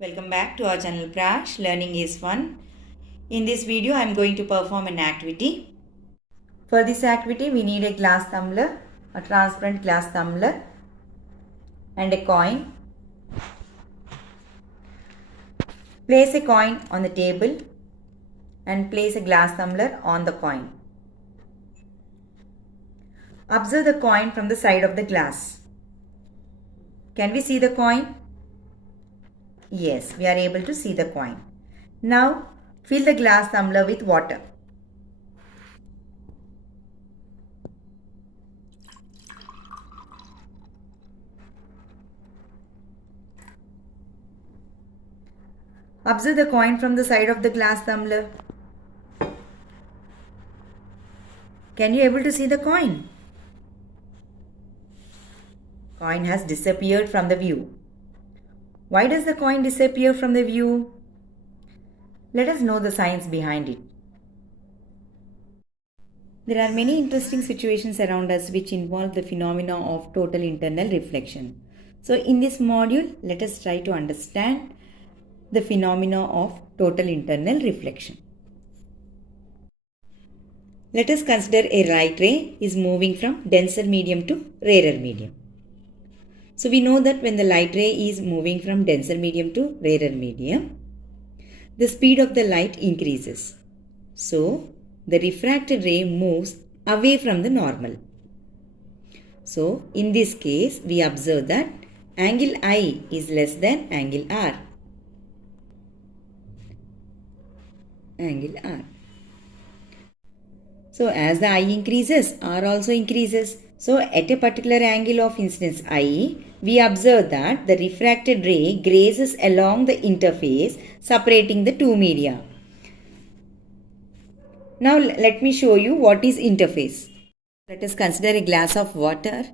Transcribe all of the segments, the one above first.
Welcome back to our channel Prash. Learning is fun. In this video, I am going to perform an activity. For this activity, we need a glass tumbler, a transparent glass tumbler, and a coin. Place a coin on the table and place a glass tumbler on the coin. Observe the coin from the side of the glass. Can we see the coin? Yes, we are able to see the coin. Now, fill the glass tumbler with water. Observe the coin from the side of the glass tumbler. Can you able to see the coin? Coin has disappeared from the view. Why does the coin disappear from the view? Let us know the science behind it. There are many interesting situations around us which involve the phenomena of total internal reflection. So in this module, let us try to understand the phenomena of total internal reflection. Let us consider a light ray is moving from denser medium to rarer medium. So we know that when the light ray is moving from denser medium to rarer medium, the speed of the light increases. So the refracted ray moves away from the normal. So in this case, we observe that angle I is less than angle R. Angle R. So as the I increases, R also increases. So at a particular angle of incidence I, we observe that the refracted ray grazes along the interface separating the two media. Now let me show you what is interface. Let us consider a glass of water.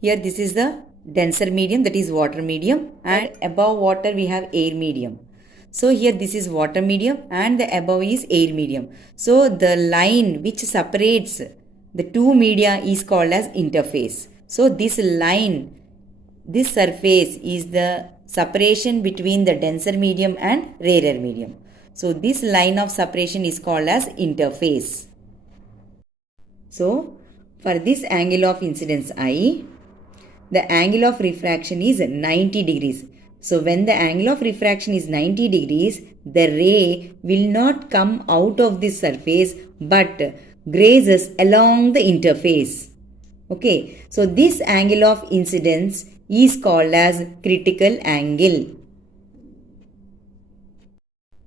Here this is the denser medium, that is water medium, and above water we have air medium. So here this is water medium and the above is air medium. So the line which separates the two media is called as interface. So this line, this surface is the separation between the denser medium and rarer medium. So this line of separation is called as interface. So for this angle of incidence I, the angle of refraction is 90 degrees. So when the angle of refraction is 90 degrees, the ray will not come out of this surface but grazes along the interface. Okay, so this angle of incidence is called as critical angle.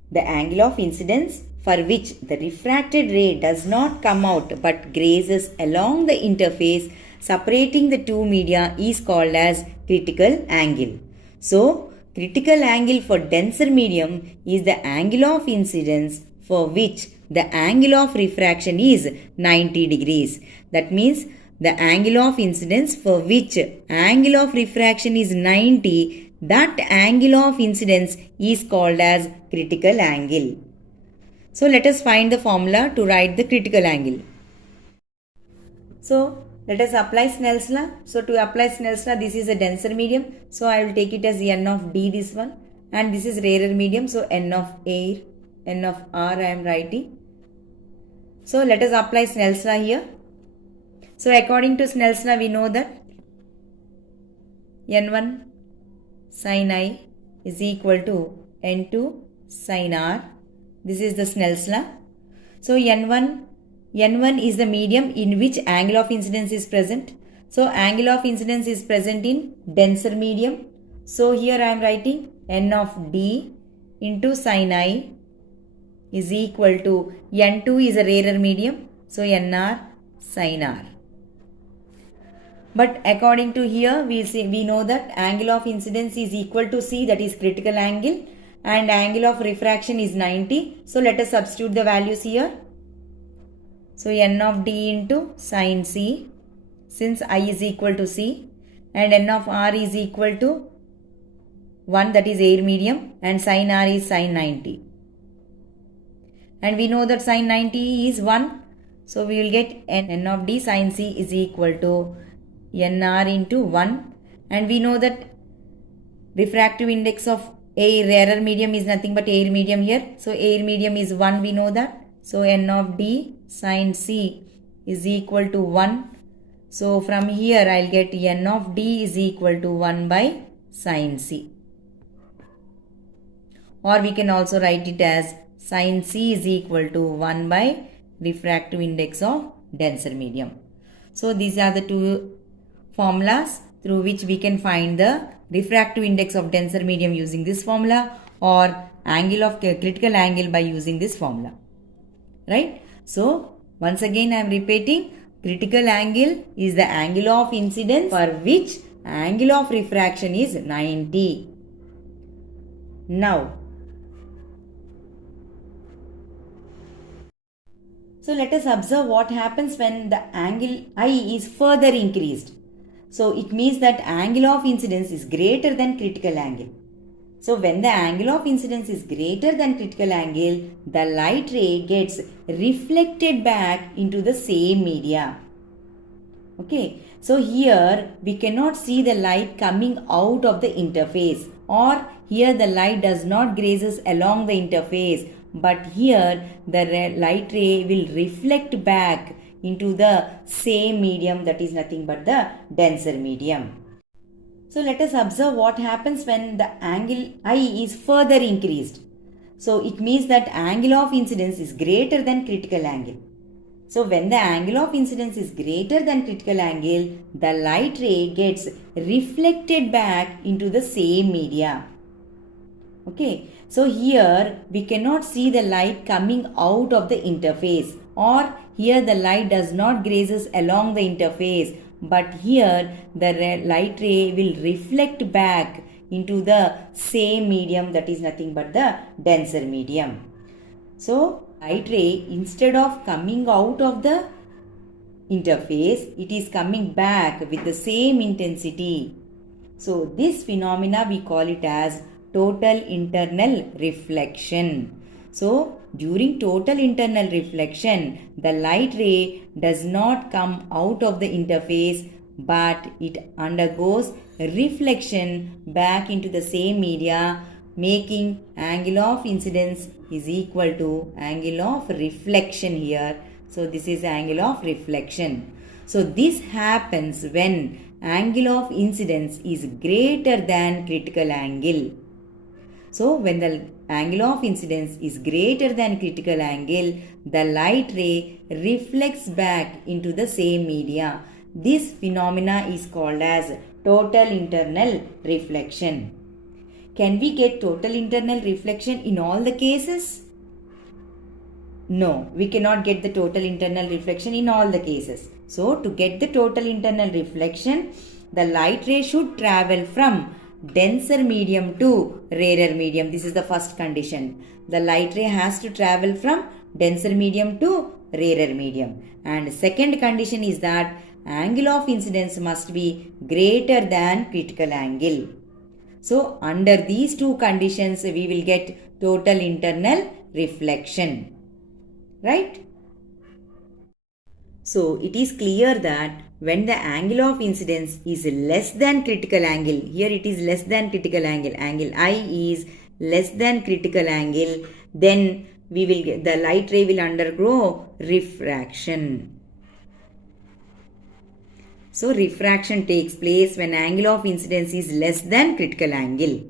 The angle of incidence for which the refracted ray does not come out but grazes along the interface separating the two media is called as critical angle. So, critical angle for denser medium is the angle of incidence for which the angle of refraction is 90 degrees. That means the angle of incidence for which angle of refraction is 90, that angle of incidence is called as critical angle. So let us find the formula to write the critical angle. So let us apply Snell's law. So to apply Snell's law, this is a denser medium. So I will take it as N of D, this one. And this is rarer medium. So N of air, N of R I am writing. So let us apply Snell's law here. So according to Snell's law, we know that N1 sin I is equal to N2 sin R. This is the Snell's law. So N1 is the medium in which angle of incidence is present. So angle of incidence is present in denser medium. So here I am writing N of D into sin I is equal to N2 is a rarer medium. So NR sin R. But according to here, we know that angle of incidence is equal to C, that is critical angle, and angle of refraction is 90. So let us substitute the values here. So N of D into sin C, since I is equal to C, and N of R is equal to 1, that is air medium, and sin R is sin 90. And we know that sin 90 is 1. So we will get N of D sin C is equal to NR into 1, and we know that refractive index of Air, rarer medium is nothing but air medium here. So air medium is 1, we know that. So n of d sine c is equal to 1. So from here I'll get n of d is equal to 1 by sine c. Or we can also write it as sine c is equal to 1 by refractive index of denser medium. So these are the two formulas through which we can find the refractive index of denser medium using this formula, or angle of critical angle by using this formula. Right? So once again I am repeating, critical angle is the angle of incidence for which angle of refraction is 90. Now, so let us observe what happens when the angle I is further increased. So it means that angle of incidence is greater than critical angle. So when the angle of incidence is greater than critical angle, the light ray gets reflected back into the same media. Okay, so here we cannot see the light coming out of the interface, or here the light does not grazes along the interface, but here the light ray will reflect back into the same medium, that is nothing but the denser medium. So let us observe what happens when the angle I is further increased. So it means that angle of incidence is greater than critical angle. So when the angle of incidence is greater than critical angle, the light ray gets reflected back into the same media. Okay, so here we cannot see the light coming out of the interface, or here the light does not grazes along the interface, but here the light ray will reflect back into the same medium, that is nothing but the denser medium. So light ray, instead of coming out of the interface, it is coming back with the same intensity. So this phenomena we call it as total internal reflection. So during total internal reflection, the light ray does not come out of the interface, but it undergoes reflection back into the same media, making angle of incidence is equal to angle of reflection here. So this is angle of reflection. So this happens when angle of incidence is greater than critical angle. So when the angle of incidence is greater than critical angle, the light ray reflects back into the same media. This phenomena is called as total internal reflection. Can we get total internal reflection in all the cases? No, we cannot get the total internal reflection in all the cases. So to get the total internal reflection, the light ray should travel from denser medium to rarer medium. This is the first condition. The light ray has to travel from denser medium to rarer medium. And second condition is that angle of incidence must be greater than critical angle. So under these two conditions, we will get total internal reflection. Right? So it is clear that when the angle of incidence is less than critical angle, here it is less than critical angle, angle I is less than critical angle, then we will get, the light ray will undergo refraction. So refraction takes place when angle of incidence is less than critical angle.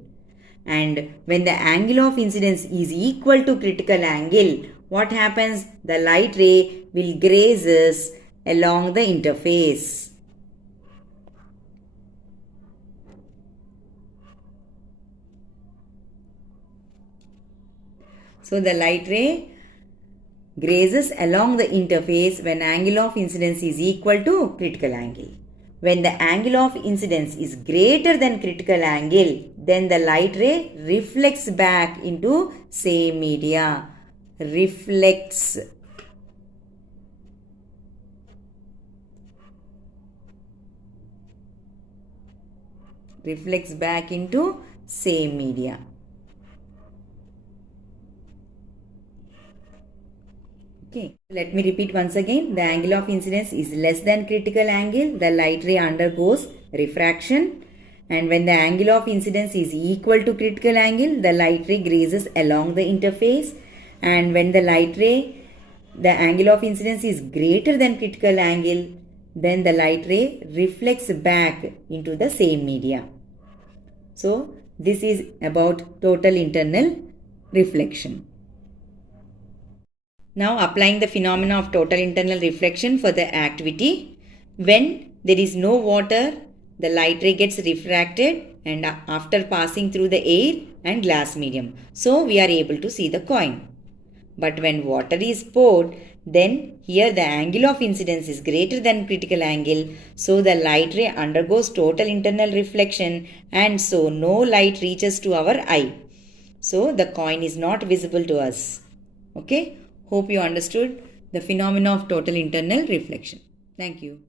And when the angle of incidence is equal to critical angle, what happens? The light ray will grazes along the interface. So the light ray grazes along the interface when angle of incidence is equal to critical angle. When the angle of incidence is greater than critical angle, then the light ray reflects back into same media. Reflects. Reflects back into same media. Okay, let me repeat once again. The angle of incidence is less than critical angle. The light ray undergoes refraction. And when the angle of incidence is equal to critical angle, the light ray grazes along the interface. And when the angle of incidence is greater than critical angle, then the light ray reflects back into the same media. So this is about total internal reflection. Now applying the phenomena of total internal reflection for the activity. When there is no water, the light ray gets refracted and after passing through the air and glass medium. So we are able to see the coin. But when water is poured, then here the angle of incidence is greater than critical angle. So the light ray undergoes total internal reflection and so no light reaches to our eye. So the coin is not visible to us. Okay? Hope you understood the phenomena of total internal reflection. Thank you.